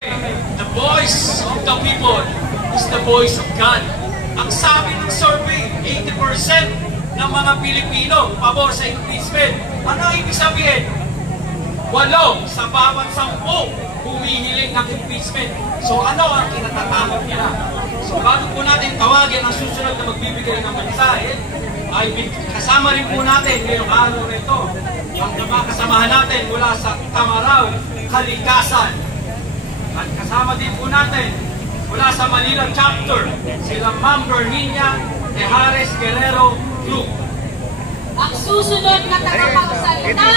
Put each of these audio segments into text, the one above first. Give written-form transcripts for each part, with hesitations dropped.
The voice of the people is the voice of God. Ang sabi ng survey, 80% ng mga Pilipino pabor sa impeachment. Ano ibig sabihin? 8 sa bawat 10 humihiling ng impeachment. So ano ang kinatatakot nila? So bago po natin tawagin ang susunod na magbibigay ng mensahe, ay kasama rin po natin ngayong araw na ito ang mga kasamahan natin mula sa Tamaraw, Kalikasan. At kasama din po natin mula sa Manila Chapter, sila Ma'am Berninia Tejares Guerrero Group. Ang susunod na tagapagsalita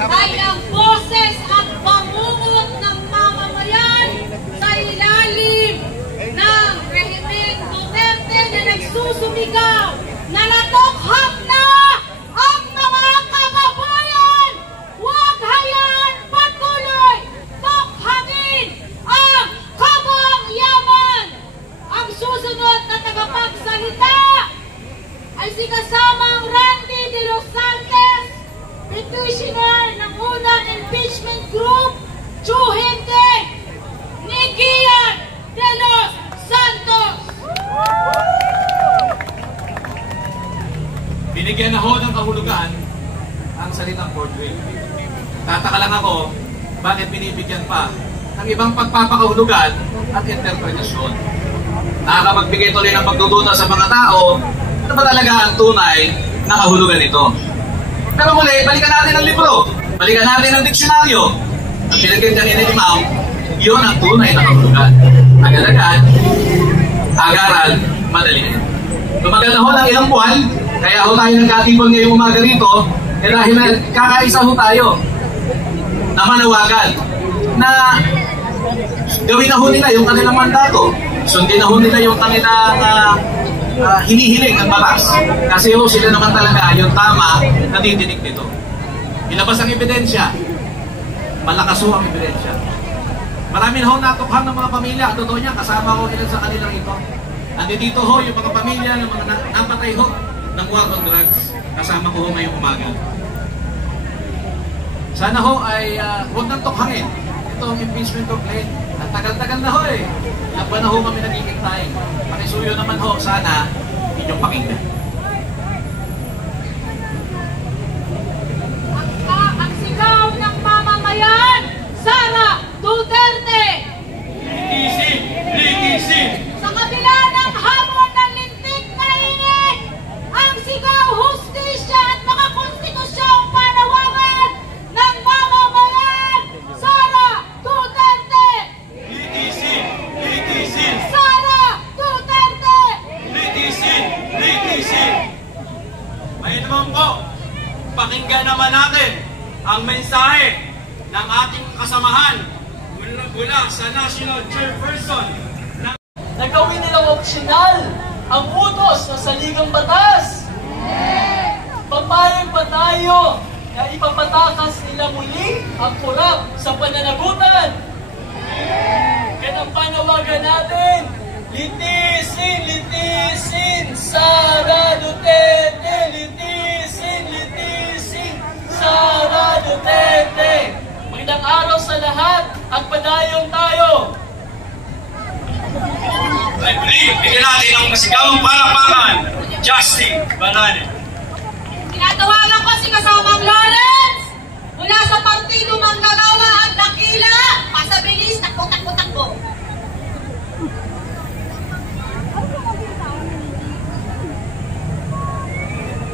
ay ang boses at pamumuot ng mamamayan sa ilalim ng rehimeng Duterte na nagsusumigaw na natokhang na ang mga kababayan. Huwag hayaan patuloy tokhangin ang kabang-yaman. Ang susunod na tagapagsalita ay si kasamang Randy De Los Santos, petitioner ng unang impeachment group, Chuhente Nikian De Los Santos. Binigyan na ho ng kahulugan ang salitang portrait. Tataka lang ako, bakit binibigyan pa ng ibang pagpapakahulugan at interpretasyon. Nakakapagbigay tuloy ng pagdududa sa mga tao, ano ba talaga ang tunay na kahulugan nito? Pero muli, balikan natin ang libro, balikan natin ang diksyonaryo. Ang pinagyan kanina ni Ma'am, yun ang tunay na kahulugan. Agad-agad, agaran, madali. Tumagal na ho ng ilang buwan, kaya ho tayo nagkatipon ngayong umaga rito, dahil kakaisa ho tayo na manawagan na gawin na ho nila yung kanilang mandato. Sundin na ho nila yung kanilang hinihiling ang batas. Kasi ho sila naman talaga yung tama na didinig nito. Ilabas ang ebidensya. Malakas ho ang ebidensya. Marami na ho natukhang ng mga pamilya. Totoo niya, kasama ko ilan sa kanilang ito. Andito ho yung mga pamilya ng mga napatay ho ng war on drugs. Kasama ko ho ngayong umaga. Sana ho ay huwag nang tukhangin itong impeachment complaint. Ang tagal-tagal na ho eh. Ilang ba na ho kami nagkikintay. Pakisuyo naman ho, sana inyong pakinggan. Ang sigaw ng mamamayan, Sara Duterte! Litisin! Litisin! Sa kabila ng hamon ng lintik na init, ang sigaw, hustisya at makakonstitusyong panawagan ng mamamayan, Sara Duterte! Litisin! Litisin! Sara Duterte! Litisin! Litisin! May naman po, pakinggan naman natin ang mensahe ng ating kasamahan mula sa National Chairperson na gawin nilang opsyonal ang utos ng saligang batas. Papayag pa tayo na ipapatakas nila muli ang kurap sa pananagutan. Kaya ang panawagan natin, litisin, litisin, Sara Duterte, litisin, litisin, Sara Duterte. Magandang araw sa lahat at padayong tayo. Bigyan natin ang masigawang palakpakan, Justin Banane. Tinatawagan ko si kasamang Lawrence mula sa Partido Manggagawa at Dakila. Pasabilis, takbo, takbo, takbo.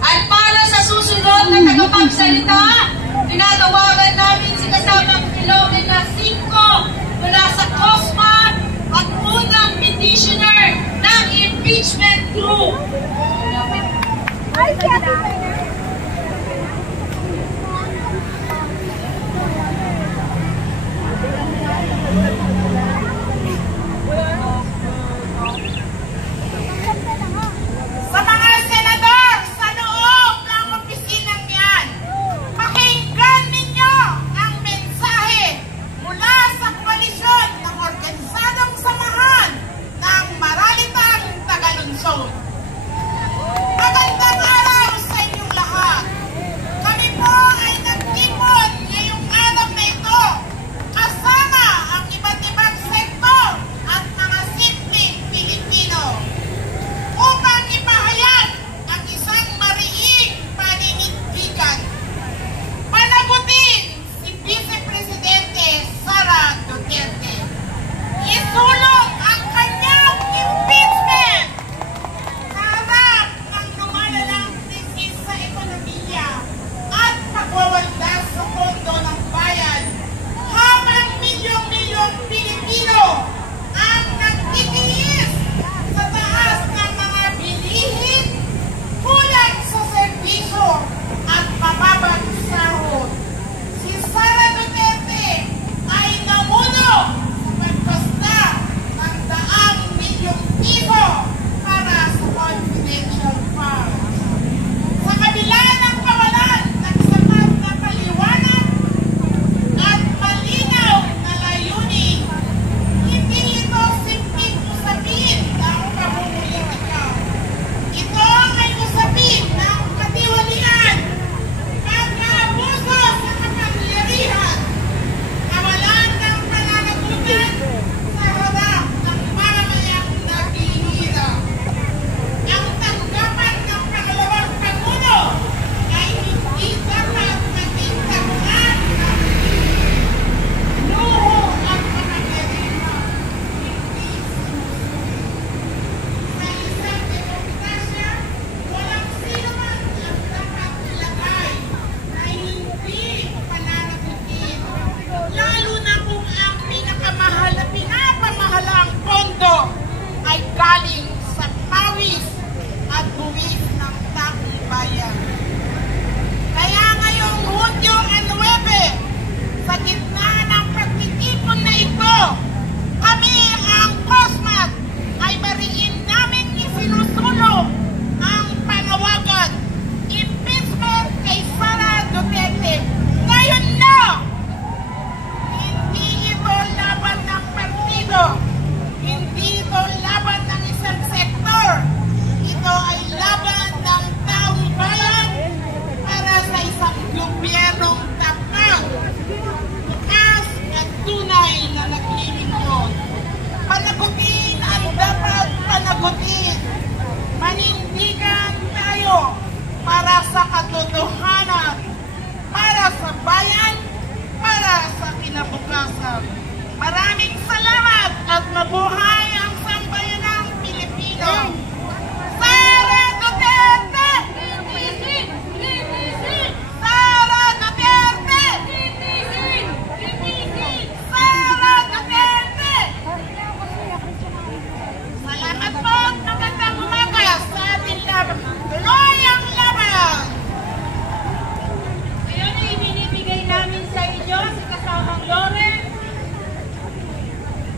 At para sa susunod na tagapagsalita, tinatawagan namin si kasamang Philomena 5 mula sa COSMA at unang petitioner ng impeachment group. ay galing sa pawis at buwis ng taong bayan. Kaya ngayong Hulyo 9, sa gitna ng pagtitipon na ito, kami ang COSMAD ay mariin namin isinusulong ang panawagan impeachment kay Sara Duterte. Ngayon na! Hindi ito laban ng partido, hindi ito laban ng isang sektor, ito ay laban ng taong bayan para sa isang gobyernong tapat, bukas at tunay na naglilingkod. Panagutin ang dapat panagutin. Manindigan tayo para sa katotohanan, para sa bayan, para sa kinabukasan. Maraming salamat at mabuhay ang sambayanang Pilipino. Sara Duterte! Sara Duterte! Sara Duterte! Salamat po at magandang umaga sa ating laban. Tuloy ang laban! Ngayon ay binibigay namin sa inyo si kasamang Loren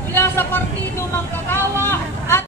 mula sa Partido Manggagawa